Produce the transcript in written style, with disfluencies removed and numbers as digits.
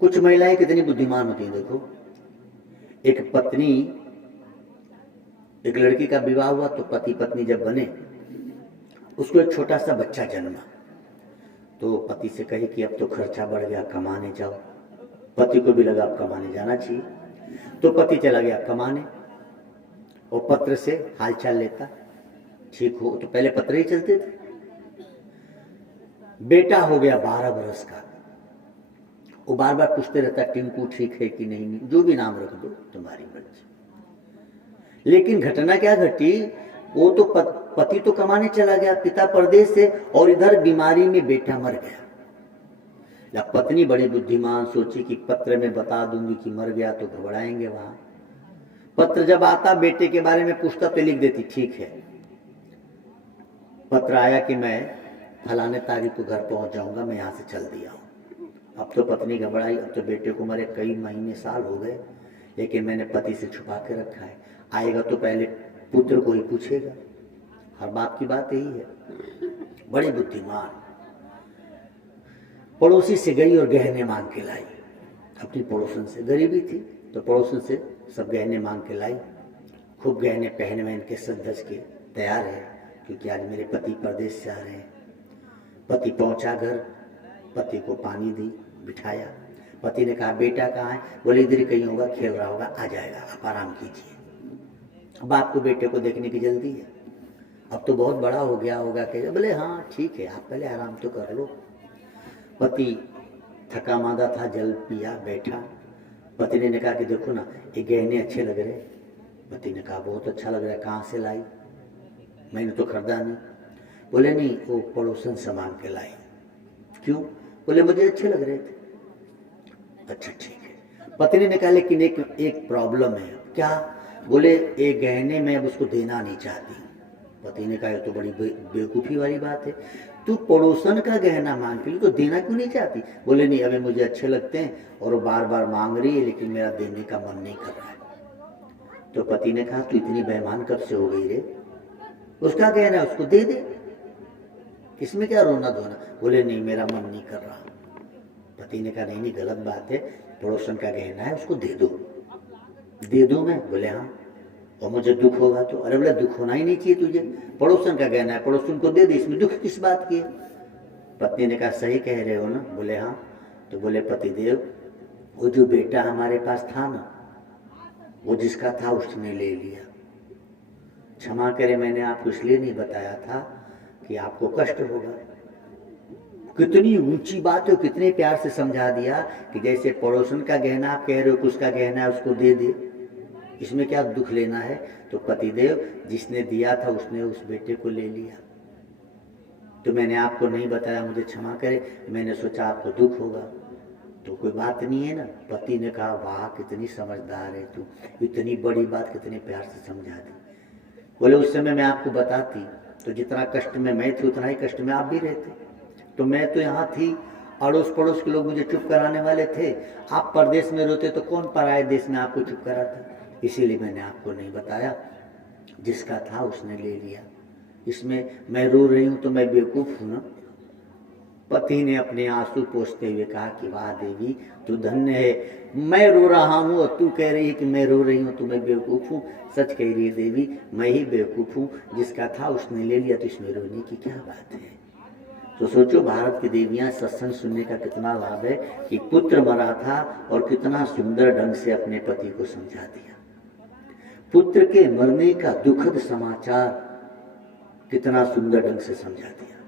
कुछ महिलाएं कितनी बुद्धिमान होती हैं देखो। एक पत्नी, एक लड़की का विवाह हुआ तो पति पत्नी जब बने, उसको एक छोटा सा बच्चा जन्मा, तो पति से कही कि अब तो खर्चा बढ़ गया, कमाने जाओ। पति को भी लगा अब कमाने जाना चाहिए, तो पति चला गया कमाने और पत्र से हालचाल लेता, ठीक हो। तो पहले पत्र ही चलते थे। बेटा हो गया 12 बरस का, वो बार बार पूछते रहता टिंकू ठीक है कि नहीं, जो भी नाम रख दो तुम्हारी मर्जी। लेकिन घटना क्या घटी, वो तो पति तो कमाने चला गया, पिता परदेश से, और इधर बीमारी में बेटा मर गया। या पत्नी बड़ी बुद्धिमान, सोची कि पत्र में बता दूंगी कि मर गया तो घबराएंगे वहां। पत्र जब आता बेटे के बारे में पूछता तो लिख देती ठीक है। पत्र आया कि मैं फलाने तारीख को घर पहुंच जाऊंगा, मैं यहां से चल दिया हूं। अब तो पत्नी घबराई, अब तो बेटे को मरे कई महीने साल हो गए, लेकिन मैंने पति से छुपा के रखा है, आएगा तो पहले पुत्र को ही पूछेगा। हर बाप की बात यही है। बड़ी बुद्धिमान। पड़ोसी से गई और गहने मांग के लाई, अपनी पड़ोसन से, गरीबी थी तो पड़ोसन से सब गहने मांग के लाई। खूब गहने पहने में इनके सज धज के तैयार है, क्योंकि आज मेरे पति परदेश से आ रहे हैं। पति पहुंचा घर, पति को पानी दी, बिठाया। पति ने कहा बेटा कहाँ है? बोले इधर ही कहीं होगा, खेल रहा होगा, आ जाएगा, आप आराम कीजिए। बाप को बेटे को देखने की जल्दी है, अब तो बहुत बड़ा हो गया होगा। कहेगा बोले हाँ ठीक है, आप पहले आराम तो कर लो। पति थका मांदा था, जल पिया, बैठा। पति ने कहा कि देखो ना ये गहने अच्छे लग रहे। पति ने कहा बहुत अच्छा लग रहा है, कहाँ से लाई? मैंने तो खरीदा नहीं। बोले नहीं, वो पड़ोसन से मांग के लाई। क्यों? बोले मुझे अच्छे लग रहे थे। अच्छा ठीक है। पत्नी ने कहा लेकिन एक प्रॉब्लम है। क्या? बोले एक गहने में अब उसको देना नहीं चाहती। पति ने कहा तो बड़ी बेवकूफ़ी वाली बात है, तू पड़ोसन का गहना मांग के लिए तो देना क्यों नहीं चाहती? बोले नहीं, अभी मुझे अच्छे लगते हैं और वो बार बार मांग रही है, लेकिन मेरा देने का मन नहीं कर रहा है। तो पति ने कहा तू इतनी बेईमान कब से हो गई रे? उसका गहना उसको दे दे, इसमें क्या रोना धोना? बोले नहीं, मेरा मन नहीं कर रहा। पति ने कहा नहीं गलत बात है, पड़ोसन का गहना है, उसको दे दो। दे दो मैं? बोले हाँ। और मुझे दुख होगा तो? अरे बोले दुख होना ही नहीं चाहिए तुझे, पड़ोसन का गहना है, पड़ोसन को दे दे, इसमें दुख किस बात की है? पत्नी ने कहा सही कह रहे हो ना? बोले हाँ। तो बोले पतिदेव, वो जो बेटा हमारे पास था ना, वो जिसका था उसने ले लिया। क्षमा करे, मैंने आपको इसलिए नहीं बताया था कि आपको कष्ट होगा। कितनी ऊंची बात है, कितने प्यार से समझा दिया कि जैसे पड़ोसन का गहना आप कह रहे हो कि उसका गहना है, उसको दे दे, इसमें क्या दुख लेना है? तो पतिदेव जिसने दिया था उसने उस बेटे को ले लिया, तो मैंने आपको नहीं बताया, मुझे क्षमा करे, मैंने सोचा आपको दुख होगा। तो कोई बात नहीं है ना। पति ने कहा वाह कितनी समझदार है तू, इतनी बड़ी बात कितने प्यार से समझा दी। बोले उस समय मैं आपको बताती तो जितना कष्ट में मैं थी उतना ही कष्ट में आप भी रहते। तो मैं तो यहाँ थी, अड़ोस पड़ोस के लोग मुझे चुप कराने वाले थे, आप परदेश में रोते तो कौन पराए देश में आपको चुप कराता? इसीलिए मैंने आपको नहीं बताया, जिसका था उसने ले लिया। इसमें मैं रो रही हूं तो मैं बेवकूफ हूं ना? पति ने अपने आंसू पोंछते हुए कहा कि वाह देवी तू धन्य है, मैं रो रहा हूं और तू कह रही है कि मैं रो रही हूं तो मैं बेवकूफ हूं। सच कह रही है देवी, मैं ही बेवकूफ हूं, जिसका था उसने ले लिया, तो इसमें रोने की क्या बात है? तो सोचो भारत की देवियां सत्संग सुनने का कितना लाभ है कि पुत्र मरा था और कितना सुंदर ढंग से अपने पति को समझा दिया। पुत्र के मरने का दुखद समाचार कितना सुंदर ढंग से समझा दिया।